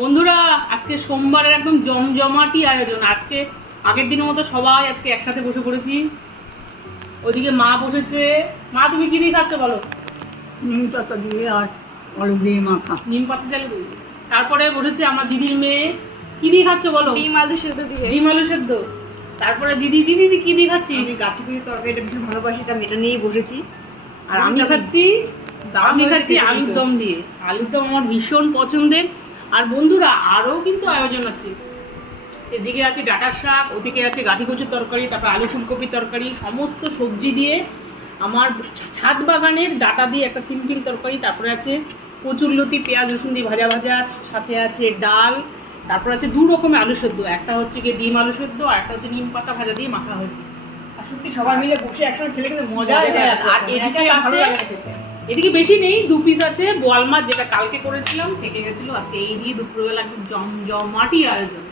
বন্ধুরা আজকে সোমবারের একদম জমজমাটি আয়োজন। আজকে আগের দিনের মতো সবাই আজকে একসাথে বসে পড়েছি। ওইদিকে মা বসেছে। মা তুমি কি দিয়ে খাচ্ছ বলো? নিম পাতা দিয়ে আর আলু দিয়ে মাখা। নিম পাতা দিয়ে। তারপরে বসেছে আমার দিদির মেয়ে। কি দিয়ে খাচ্ছ বলো? ডিম আলু সেদ্ধ দিয়ে। ডিম আলু সেদ্ধ। তারপরে দিদি দিদি দিদি কি দিয়ে খাচ্ছিস? আমি গাঠি করে তরকারিটা ভীষণ ভালোবাসি, তাই এটা নিয়েই বসেছি। আর আমি খাচ্ছি আলুর দম দিয়ে। আলুর দম আমার ভীষণ পছন্দের। আর বন্ধুরা আরও কিন্তু আয়োজন আছে। এদিকে আছে ডাঁটার শাক, ওদিকে আছে গাঠি কচুর তরকারি, তারপর আলু ফুলকপির তরকারি, সমস্ত সবজি দিয়ে আমার ছাদ বাগানের ডাঁটা দিয়ে একটা সিম্পল তরকারি। তারপরে আছে কচুরলতি পেঁয়াজ রসুন দিয়ে ভাজা ভাজা, সাথে আছে ডাল, তারপর আছে দু রকমের আলু সেদ্ধ, একটা হচ্ছে গিয়ে ডিম আলু সেদ্ধ আর একটা হচ্ছে নিম পাতা ভাজা দিয়ে মাখা হয়েছে। আর সত্যি সবাই মিলে বসে একসাথে খেলে কিন্তু মজা হয়। আর এদিকে আছে, এদিকে বেশি নেই, 2 পিস আছে বোয়াল মাছ, যেটা কালকে করেছিলাম থেকে গেছিলো। আজকে এই দিয়ে দুপুরবেলা একদম জমজমাটি আয়োজন।